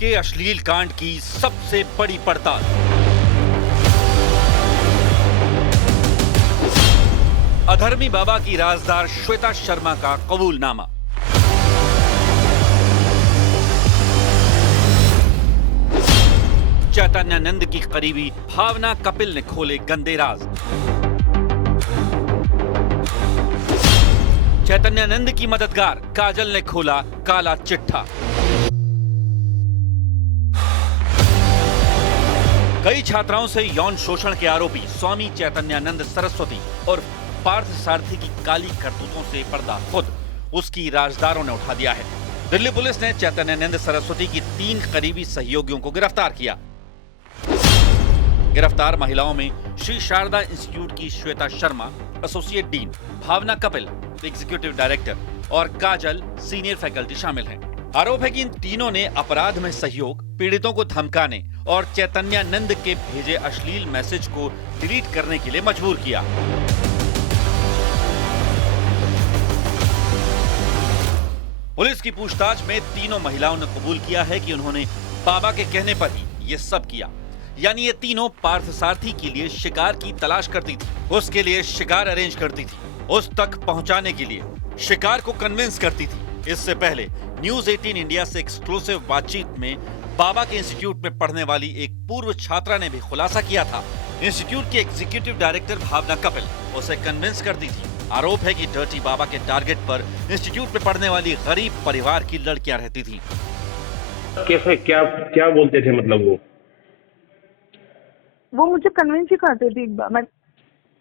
के अश्लील कांड की सबसे बड़ी पड़ताल। अधर्मी बाबा की राजदार श्वेता शर्मा का कबूलनामा। चैतन्यानंद की करीबी भावना कपिल ने खोले गंदे राज। चैतन्यानंद की मददगार काजल ने खोला काला चिट्ठा। कई छात्राओं से यौन शोषण के आरोपी स्वामी चैतन्यानंद सरस्वती और पार्थ सारथी की काली करतूतों से पर्दा खुद उसकी राजदारों ने उठा दिया है। दिल्ली पुलिस ने चैतन्यानंद सरस्वती की 3 करीबी सहयोगियों को गिरफ्तार किया। गिरफ्तार महिलाओं में श्री शारदा इंस्टीट्यूट की श्वेता शर्मा, एसोसिएट डीन, भावना कपिल, एग्जीक्यूटिव डायरेक्टर और काजल, सीनियर फैकल्टी शामिल हैं। आरोप है कि इन तीनों ने अपराध में सहयोग, पीड़ितों को धमकाने और चैतन्यानंद के भेजे अश्लील मैसेज को डिलीट करने के लिए मजबूर किया। पुलिस की पूछताछ में तीनों महिलाओं ने कबूल किया है कि उन्होंने बाबा के कहने पर ही ये सब किया। यानी ये तीनों पार्थ सारथी के लिए शिकार की तलाश करती थी, उसके लिए शिकार अरेंज करती थी, उस तक पहुंचाने के लिए शिकार को कन्विंस करती थी। इससे पहले न्यूज 18 इंडिया से एक्सक्लूसिव बातचीत में बाबा के इंस्टीट्यूट में पढ़ने वाली एक पूर्व छात्रा ने भी खुलासा किया था। इंस्टीट्यूट की एग्जीक्यूटिव डायरेक्टर भावना कपिल उसे कन्विंस करती थी। आरोप है कि डर्टी बाबा के टारगेट पर इंस्टीट्यूट में पढ़ने वाली गरीब परिवार की लड़कियां रहती थीं। कैसे क्या क्या बोलते थे, मतलब वो मुझे कन्विंस ही करते थे। मैं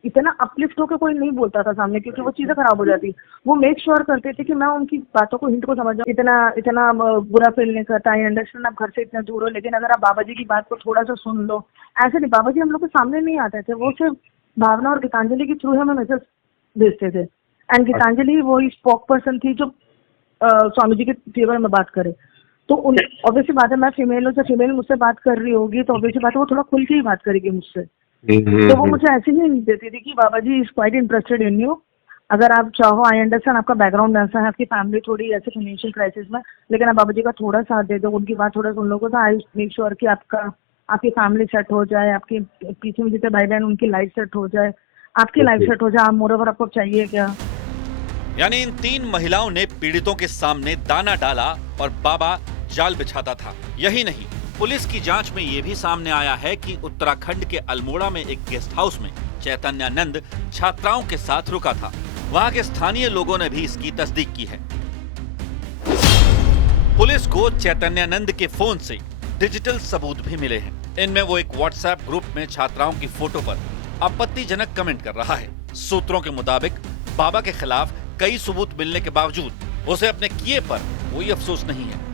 इतना अपलिफ्ट होकर कोई नहीं बोलता था सामने, क्योंकि वो चीजें खराब हो जाती। वो मेक श्योर करते थे कि मैं उनकी बातों को, हिंट को समझ जाऊं। इतना बुरा फील नहीं करता। आई अंडरस्टैंड आप घर से इतना दूर हो, लेकिन अगर आप बाबा जी की बात को थोड़ा सा सुन लो। ऐसे नहीं, बाबा जी हम लोग के सामने नहीं आते थे, वो सिर्फ भावना और गीतांजलि के थ्रू हमें मैसेज भेजते थे। एंड गीतांजलि वो स्पोक पर्सन थी जो स्वामी जी के फेवर में बात करे। तो ऑब्वियसली बात है, मैं फीमेल हूँ, तो फीमेल मुझसे बात कर रही होगी तो ऑब्वियसली बात है वो थोड़ा खुल के ही बात करेगी मुझसे। तो वो मुझे ऐसे ही देती थी कि Baba ji is quite interested in you. अगर आप चाहो, आई अंडरस्टैंड आपका बैकग्राउंड ऐसा है, आपकी फैमिली थोड़ी ऐसे फाइनेंशियल क्राइसिस में, लेकिन आप बाबा जी का थोड़ा साथ दे दो, उनकी बात थोड़ा सुन लोगे तो आई मेक श्योर कि आपकी फैमिली सेट हो जाए, आपके पीछे में जितने भाई बहन उनकी लाइफ सेट हो जाए, आपकी लाइफ सेट हो जाए। मोर ओवर आपको चाहिए क्या? यानी इन 3 महिलाओं ने पीड़ितों के सामने दाना डाला और बाबा जाल बिछाता था। यही नहीं, पुलिस की जांच में ये भी सामने आया है कि उत्तराखंड के अल्मोड़ा में एक गेस्ट हाउस में चैतन्यानंद छात्राओं के साथ रुका था। वहां के स्थानीय लोगों ने भी इसकी तस्दीक की है। पुलिस को चैतन्यानंद के फोन से डिजिटल सबूत भी मिले हैं। इनमें वो एक व्हाट्सएप ग्रुप में छात्राओं की फोटो पर आपत्तिजनक कमेंट कर रहा है। सूत्रों के मुताबिक बाबा के खिलाफ कई सबूत मिलने के बावजूद उसे अपने किए पर कोई अफसोस नहीं है।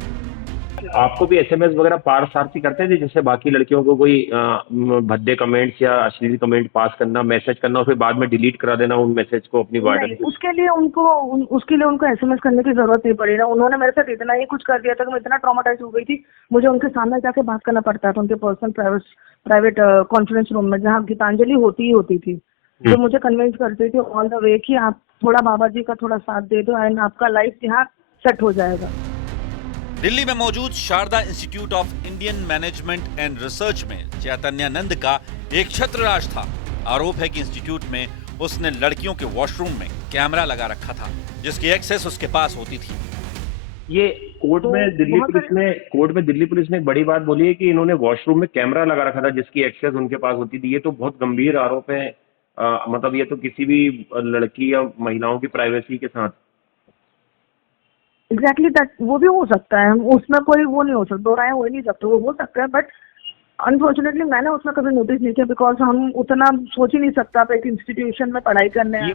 आपको भी एसएमएस वगैरह पार्थ सारथी करते थे, जैसे बाकी लड़कियों को कोई भद्दे कमेंट्स या अश्लील कमेंट पास करना, मैसेज करना और फिर बाद में डिलीट करा देना उन मैसेज को अपनी वार्डन? उसके लिए उनको एसएमएस करने की जरूरत नहीं पड़ी ना। उन्होंने मेरे साथ इतना ही कुछ कर दिया था कि मैं इतना ट्रॉमाटाइज हो गई थी, मुझे उनके सामने जाके बात करना पड़ता था, उनके पर्सनल प्राइवेट कॉन्फ्रेंस रूम में, जहाँ गीतांजलि होती थी। तो मुझे कन्विंस करती थी ऑल द वे कि आप थोड़ा बाबा जी का थोड़ा साथ दे दो एंड आपका लाइफ यहाँ सेट हो जाएगा। दिल्ली में मौजूद Sharda institute of Indian management and research में चैतन्यानंद का एक छत्रराज था। आरोप है कि इंस्टीट्यूट में उसने लड़कियों के वॉशरूम में कैमरा लगा रखा था, जिसकी एक्सेस उसके पास होती थी। ये कोर्ट में दिल्ली पुलिस ने एक बड़ी बात बोली है कि इन्होंने वॉशरूम में कैमरा लगा रखा था जिसकी एक्सेस उनके पास होती थी। ये तो बहुत गंभीर आरोप है। मतलब ये तो किसी भी लड़की या महिलाओं की प्राइवेसी के साथ। एग्जैक्टली दैट, वो भी हो सकता है, उसमें कोई वो नहीं हो सकता, दो राय हो ही नहीं सकते, वो हो सकता है। बट अनफॉर्चुनेटली मैंने उसमें कभी नोटिस नहीं किया, बिकॉज हम उतना सोच ही नहीं सकता आप एक इंस्टीट्यूशन में पढ़ाई करने हैं।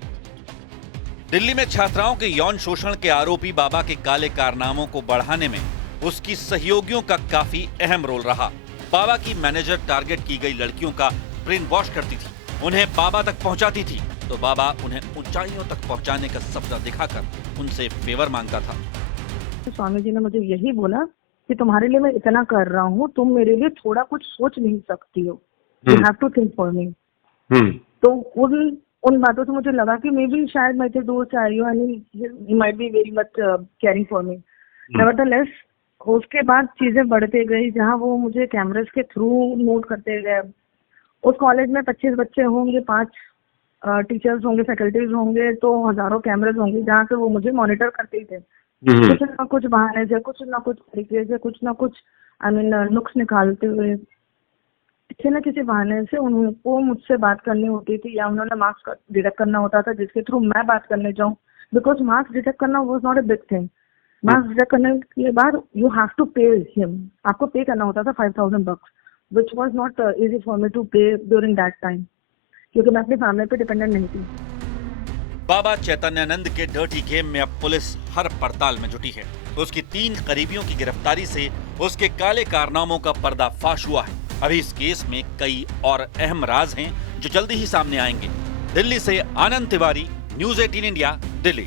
दिल्ली में छात्राओं के यौन शोषण के आरोपी बाबा के काले कारनामों को बढ़ाने में उसकी सहयोगियों का काफी अहम रोल रहा। बाबा की मैनेजर टारगेट की गई लड़कियों का ब्रेन वॉश करती थी, उन्हें बाबा तक पहुंचाती थी, तो बाबा उन्हें ऊंचाइयों तक पहुंचाने का सपना दिखाकर उनसे फेवर मांगता था। तो स्वामी जी ने मुझे यही बोला कि तुम्हारे लिए मैं इतना कर रहा हूँ, तुम मेरे लिए थोड़ा कुछ सोच नहीं सकती हो, you have to think for me. तो उन बातों से मुझे लगा कि मे बी शायद मैं इतने दूर से आई हूँ and he might be very much caring for me. Nevertheless उसके बाद चीजें बढ़ते गई, जहाँ वो मुझे कैमरेज के थ्रू नोट करते गए। उस कॉलेज में 25 बच्चे होंगे, 5 टीचर्स होंगे, फैकल्टीज होंगे, तो हजारों कैमरेज होंगे जहाँ से वो मुझे मॉनिटर करते ही थे। कुछ ना कुछ बहाने से, कुछ ना कुछ तरीके से, कुछ ना कुछ नुक्स निकालते हुए, किसी न किसी बहाने से उनको मुझसे बात करनी होती थी, या उन्होंने मार्क्स डिडक्ट करना होता था जिसके थ्रू मैं बात करने जाऊँ। बिकॉज मार्क्स डिडक्ट करना was not a big thing. Marks deduct करने के बाद you have to pay him, आपको पे करना होता था 5,000 bucks, which was not easy for me to pay during that time, क्योंकि मैं अपनी फैमिली पे डिपेंडेंट नहीं थी। बाबा चैतन्यानंद के डर्टी गेम में अब पुलिस हर पड़ताल में जुटी है। उसकी 3 करीबियों की गिरफ्तारी से उसके काले कारनामों का पर्दाफाश हुआ है। अभी इस केस में कई और अहम राज हैं जो जल्दी ही सामने आएंगे। दिल्ली से आनंद तिवारी, न्यूज़ 18 इंडिया, दिल्ली।